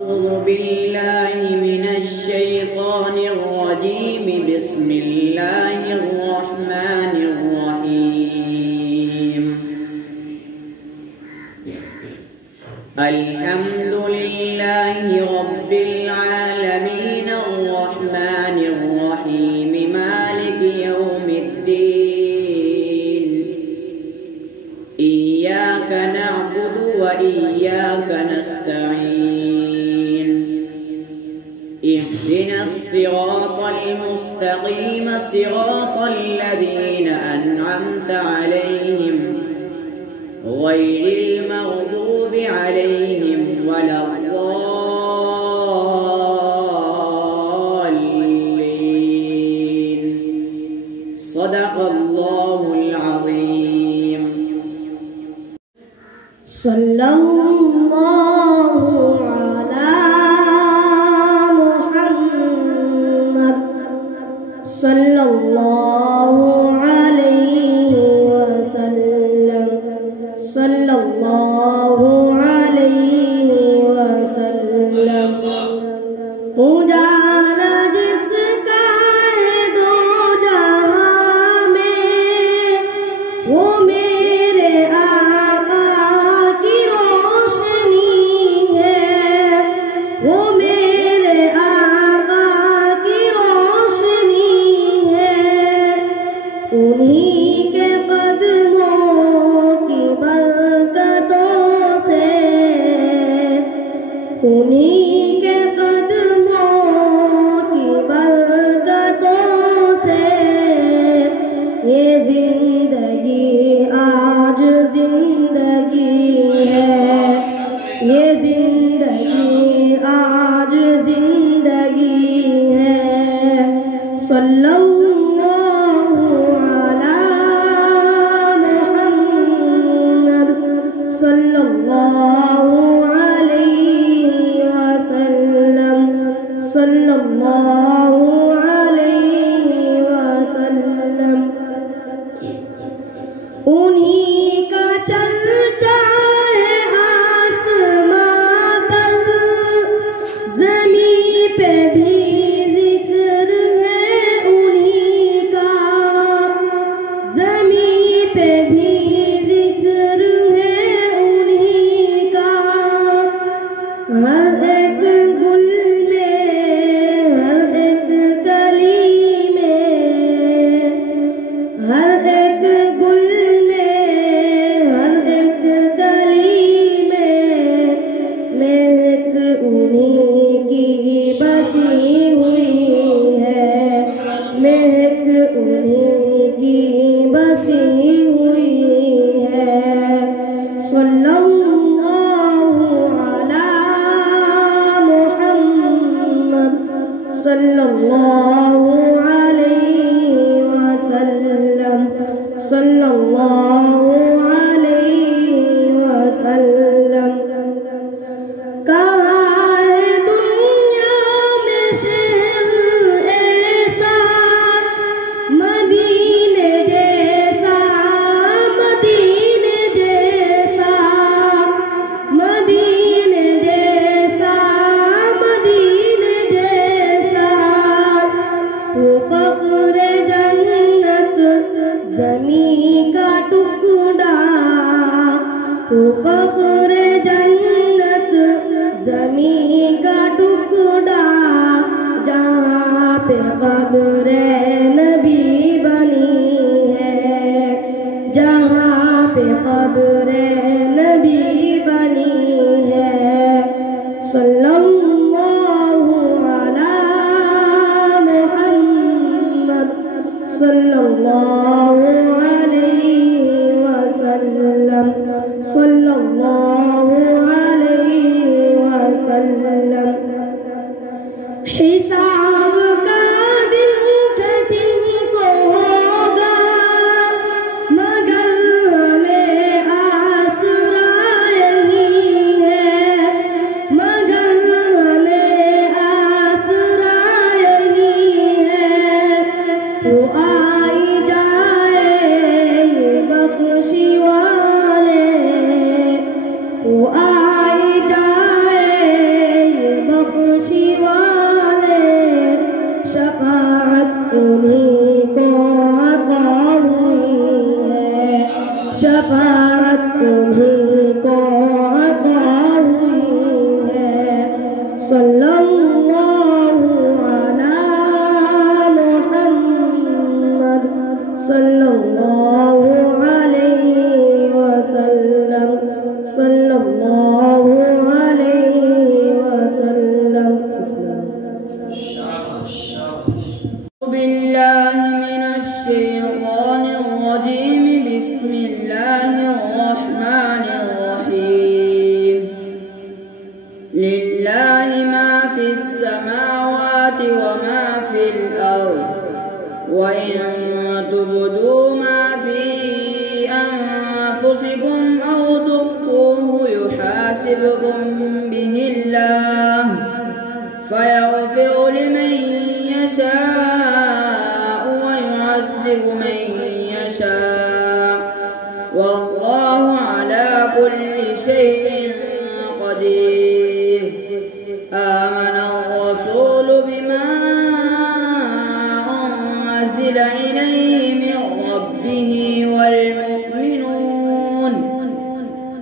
أعوذ بالله من الشيطان الرجيم. بسم الله الرحمن الرحيم. الحمد لله رب العالمين الرحمن الرحيم مالك يوم الدين. إياك نعبد وإياك نستعين. اهدنا الصراط المستقيم صراط الذين أنعمت عليهم غير المغضوب عليهم ولا الضالين. صدق الله العظيم. صلى الله على محمد صلى الله عليه وسلم صلى الله عليه وسلم. उजाला जिसका है दो जहां में वो मेरे आका की रोशनी है। वो मेरे आका की रोशनी है। उन्हीं के कदमों की बरकतों से उन्हीं के कदमों की बरकतों से ये जिंदगी आज जिंदगी है। ये जिंदगी आज जिंदगी है। सल्लल्लाहु अला मुहम्मद सल्लल्लाहु अलैहि वसल्लम सल्लल्लाहु अलैहि वसल्लम। उन्हीं का चर्चा है आसमां पर, ज़मीं पे भी जिक्र है उन्हीं का। ज़मीं पे भी जिक्र है उन्हीं का। हर एक गुल में हर एक कली में हर एक गुल महक उन्हीं की बसी हुई है। महक उन्हीं की बसी हुई है। सल्लल्लाहु अला मुहम्मद सल्लल्लाहु अलैहि वसल्लम सल्लल्लाहु अलैहि वसल्लम। कहाँ है दुनिया में शहर ऐसा मदीने जैसा। मदीने जैसा मदीने जैसा मदीने जैसा। वो फख्र जन्नत ज़मीं का टुकड़ा। वो फख्र जन्नत ज़मीं का टुकड़ा। जहाँ पे कब्र नबी बनी है। जहाँ पे कब्र नबी बनी है। सल्लल्लाहु अला मुहम्मद सल्लल्लाहु अलैहि वसल्लम सल्लल्लाहु अलैहि वसल्लम। हिसाब का दिन कठिन तो होगा मगर हमें आसरा यही है। मगर हमें आसरा यही है। वो आई जाए ये बख्शी वाले। वो आई जाए ये शफाअत उन्हीं को अता हुई है। सल्लल्लाहु अला मुहम्मद सल्लल्लाहु अलैहि वसल्लम सल्लल्लाहु अलैहि वसल्लम। बिल्लाहि मिनश शैतानिर रजीम। बिस्मिल्लाहिर रहमानिर रहीम। लिल्लाहि मा फिस समावाति व मा फिल अर्द व इन तुबदू मा फी अनफुसिकुम औ तुख्फूहु युहासिबकुम बिहिल्लाह फयग़फिरु लिमन यशाअ व यु'अज़्ज़िबु मन यशाअ वल्लाहु अला कुल्ली शैइन क़दीर। आमन الرسول بما أنزل إليه من ربه والمؤمنون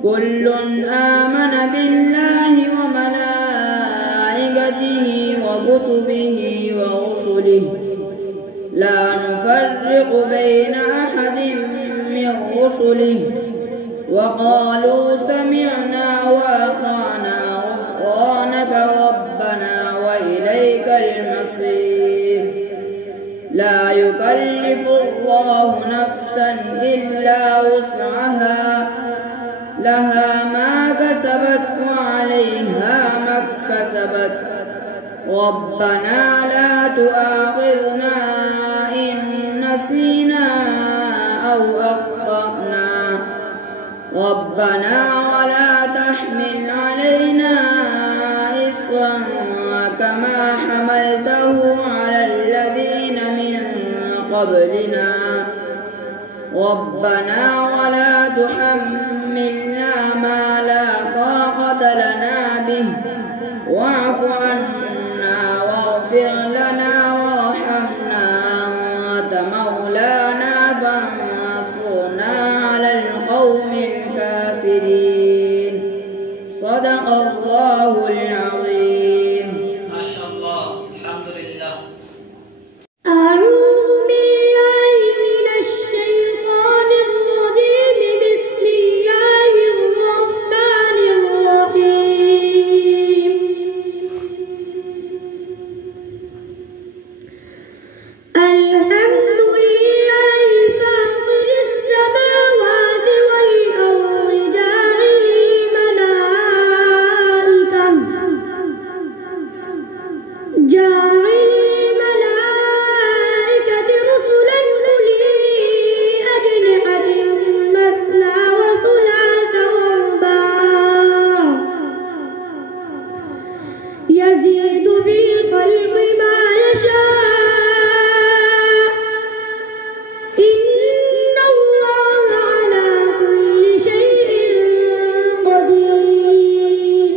كل آمن بالله وملائكته وكتبه ورسله لا نفرق بين أحد من رسله وقالوا سمعنا وأطعنا غفرانك ربنا وإليك المصير. لا يكلف الله نفسا إلا وسعها لها ما كسبت وعليها ما اكتسبت ربنا لا تؤاخذنا إن نسينا أو أخطأنا ربنا ولا تحمل علينا إصرا كما حملته على الذين من قبلنا ربنا ولا تحملنا ما لا طاقة لنا به واعف عنا واغفر لنا وارحمنا أنت مولانا فانصرنا على القوم الكافرين. صدق الله العظيم. ما شاء الله. الحمد لله. أعوذ بالله من الشيطان الرجيم. بسم الله الرحمن الرحيم. الحمد لله فاطر السماوات والأرض جاعل الملائكة رسلا أولي أجنحة مثنى وثلاث ورباع يزيد بالخلق ما يشاء إن الله على كل شيء قدير.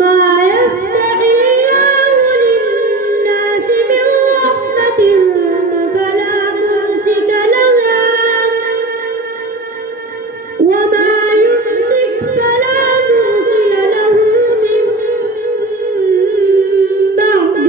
ما يفتح الله للناس من رحمة فلا ممسك لها وما يمسك فلا مرسل له من بعده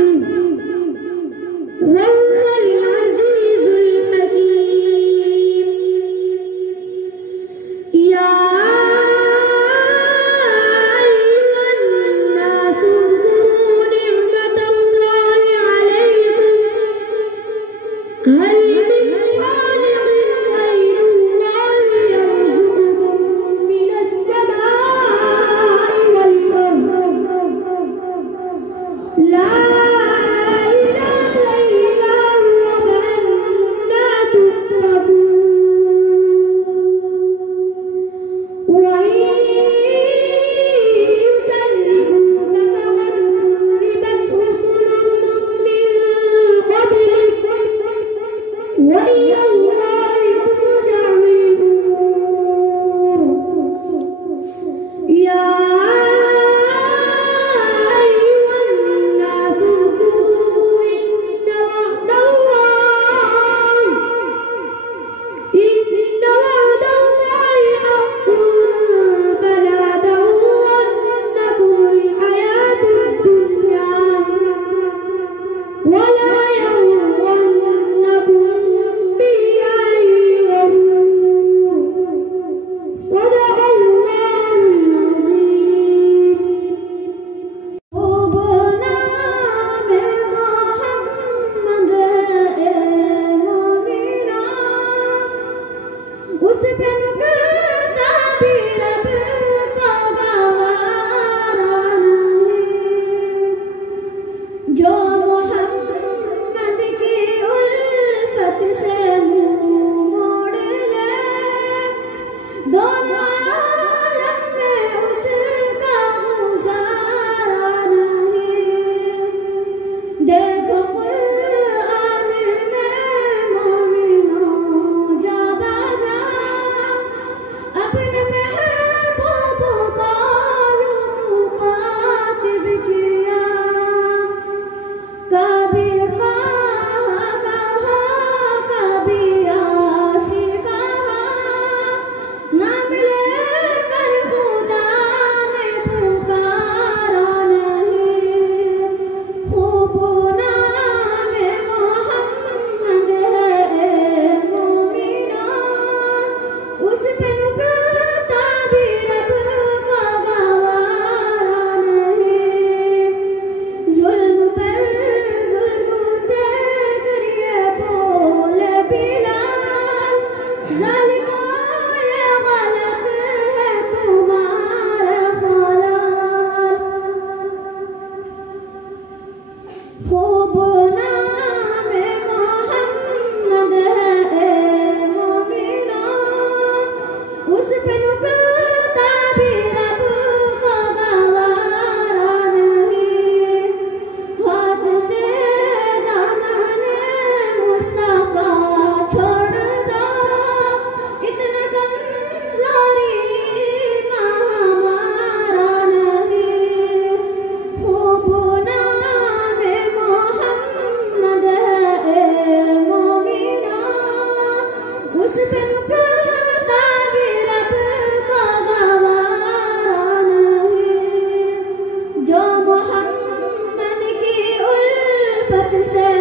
तुमसे